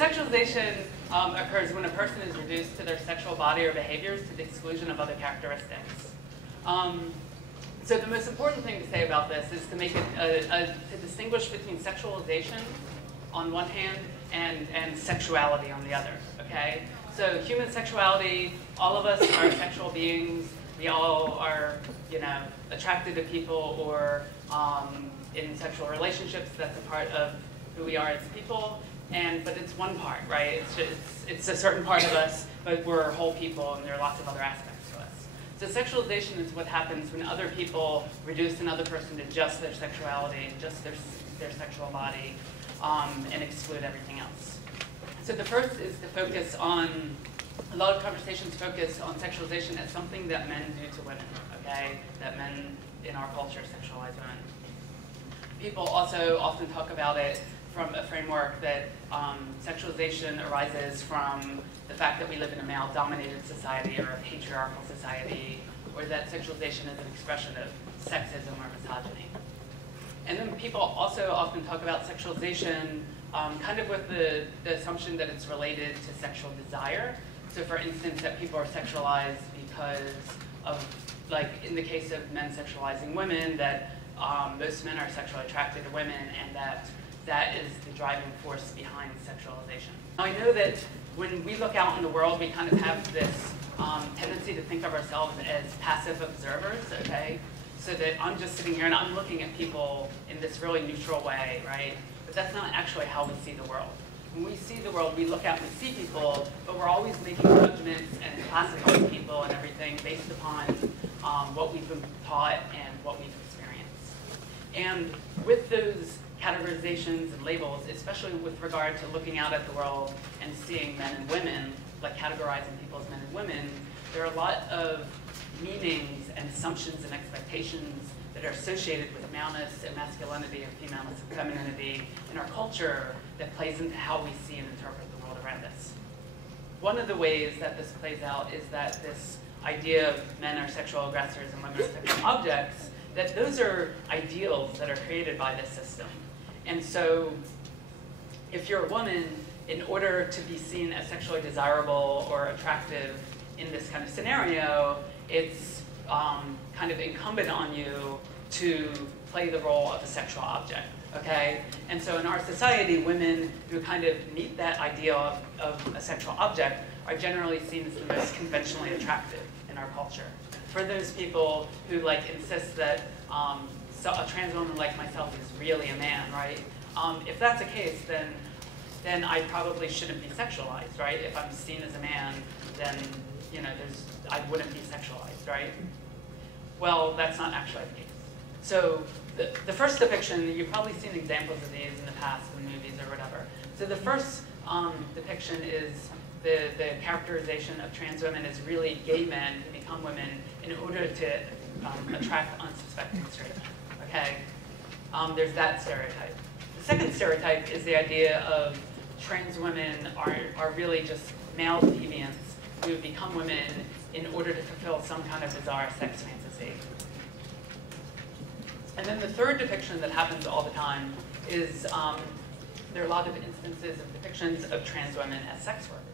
sexualization occurs when a person is reduced to their sexual body or behaviors to the exclusion of other characteristics. So the most important thing to say about this is to make it to distinguish between sexualization on one hand and sexuality on the other. Okay, so human sexuality, all of us are sexual beings. We all are, attracted to people or in sexual relationships. That's a part of who we are as people. But it's one part, right? It's a certain part of us, but we're whole people, and there are lots of other aspects to us. So sexualization is what happens when other people reduce another person to just their sexuality, just their sexual body, and exclude everything else. So the first is to focus on, a lot of conversations focus on sexualization as something that men do to women, okay? That men in our culture sexualize women. People also often talk about it from a framework that sexualization arises from the fact that we live in a male-dominated society or a patriarchal society, or that sexualization is an expression of sexism or misogyny. And then people also often talk about sexualization kind of with the assumption that it's related to sexual desire. So for instance, that people are sexualized because of, like in the case of men sexualizing women, that most men are sexually attracted to women, and that is the driving force behind sexualization. Now, I know that when we look out in the world, we kind of have this tendency to think of ourselves as passive observers, okay? So that I'm just sitting here and I'm looking at people in this really neutral way, right? But that's not actually how we see the world. When we see the world, we look out and we see people, but we're always making judgments and classifying people and everything based upon what we've been taught and what we've experienced. And with those categorizations and labels, especially with regard to looking out at the world and seeing men and women, like categorizing people as men and women, there are a lot of meanings and assumptions and expectations that are associated with maleness and masculinity and femaleness and femininity in our culture that plays into how we see and interpret the world around us. One of the ways that this plays out is that this idea of men are sexual aggressors and women are sexual objects, that those are ideals that are created by this system. And so if you're a woman, in order to be seen as sexually desirable or attractive in this kind of scenario, it's kind of incumbent on you to play the role of a sexual object, okay? And so in our society, women who kind of meet that ideal of a sexual object are generally seen as the most conventionally attractive in our culture. For those people who insist that a trans woman like myself is really a man, right? If that's the case, then I probably shouldn't be sexualized, right? If I'm seen as a man, then I wouldn't be sexualized, right? Well, that's not actually the case. So the first depiction, you've probably seen examples of these in the past in movies or whatever. So the first depiction is the characterization of trans women as really gay men who become women in order to attract unsuspecting straight men, okay? There's that stereotype. The second stereotype is the idea of trans women are really just male deviants who become women in order to fulfill some kind of bizarre sex fantasy. And then the third depiction that happens all the time is there are a lot of instances of depictions of trans women as sex workers.